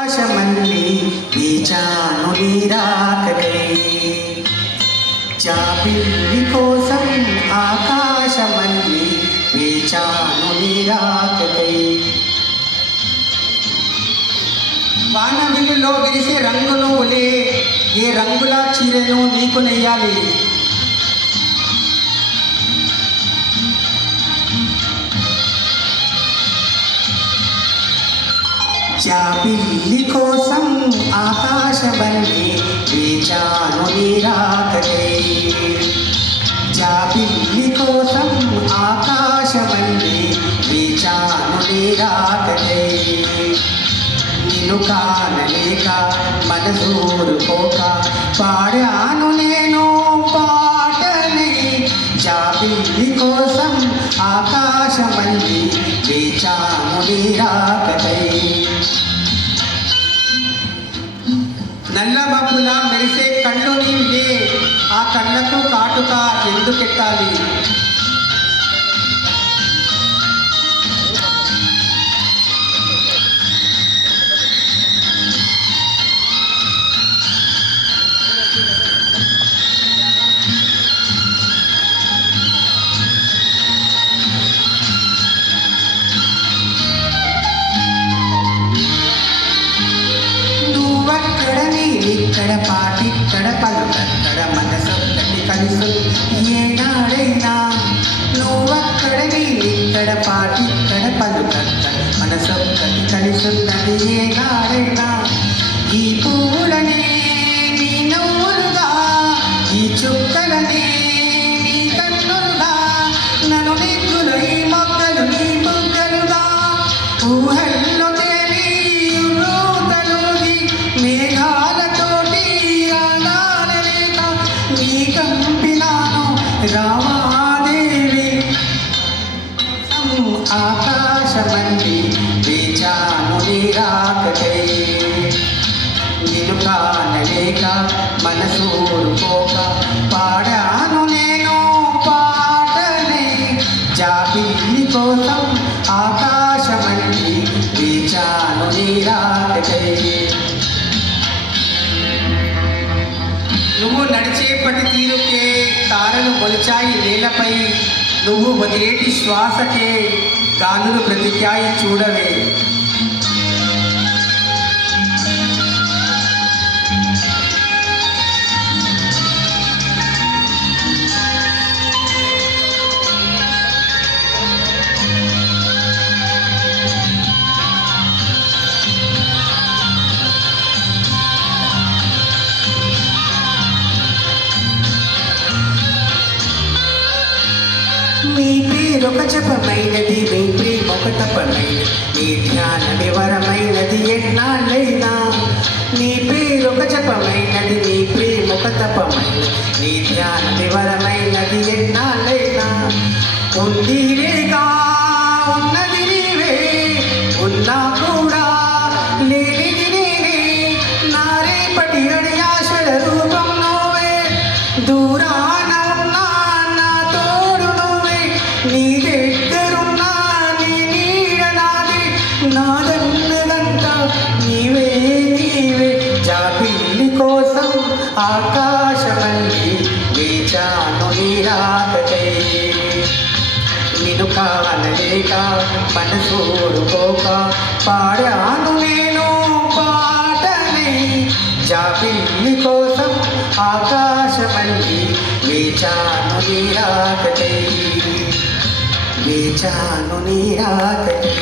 ఆశమల్లి వేచాను నీరాకకై జాబిల్లి కోసం ఆకాశమల్లి వేచాను నీరాకకై వాన విల్లులో విరిసే రంగును ఒలే ఏ రంగుల చీరను నీకు నెయ్యాలి జాబిల్లి కోసం ఆకాశమల్లి వేచాను నీరాకకై జాబిల్లి కోసం ఆకాశమల్లి వేచాను నీరాకకై నిన్ను కానలేక మనసూరుకోక పాడాను నేను పాటనే జాబిల్లి కోసం ఆకాశమల్లి వేచాను నీరాకకై నల్ల మబ్బులా మెరిసే కళ్ళు నీవిలే ఆ కళ్ళకు కాటుక ఎందుకెట్టాలి ఇక్కడ పాటిక్కడ పలుకక్కడ మనసొక్కటి కలుసు ఏనాడైనా నువ్వక్కడ ఇక్కడ పాటిక్కడ పలుకక్కడ మనసొక్కటి కలుసున్నది ఏనాడైనా ఈ పూలనే నీ నవ్వులుగా ఈ చుక్కలనే నీ కన్నులుగా నన్ను నిగ్గులు ఈ మొక్కలు నీ బుగ్గలుగా ఊహల్లో తేలి ఊతలుగి మేఘాలతోటి ఆగాలలేక నీ కంపినాను రామాదేవి ఆకాశమల్లి వేచాను నీరాకకై నిన్ను కానలేక మనసూరుకోక పాడాను నేను పాటనే జాబిల్లి కోసం ఆకాశమల్లి వేచాను నీరాకకై నువ్వు నడిచేపటి తీరుకే తారలు మొలిచాయి నేలపై నువ్వు వదిలేటి శ్వాసకే గాలులు బ్రతికాయి చూడవే మీ పేరొక జపమైనది మీ ప్రేమొక తపమైనది నీ ధ్యాన వివరమైనది ఎన్నాళ్ళైనా నీ పేరొక జపమైనది నీ ప్రేమొక తపమైనది నీ ధ్యాన వివరమైనది ఎన్నాళ్ళైనా ఉందిరేగా ఉన్నది నీవే ఉన్నా కూడా లేనిది నేనే నా రేపటి అడి ఆశల రూపం నువ్వే దూరాన నీ దగ్గరున్నా నీ నీడ నాది నాదన్నదంతా నీవే నీవే జాబిల్లి కోసం ఆకాశమల్లి వేచాను నీరాకకై నిన్ను కానలేక మనసూరుకోక పాడాను నేను పాటనే జాబిల్లి కోసం ఆకాశమల్లి వేచాను నీరాకకై వేచాను నీరాకకై.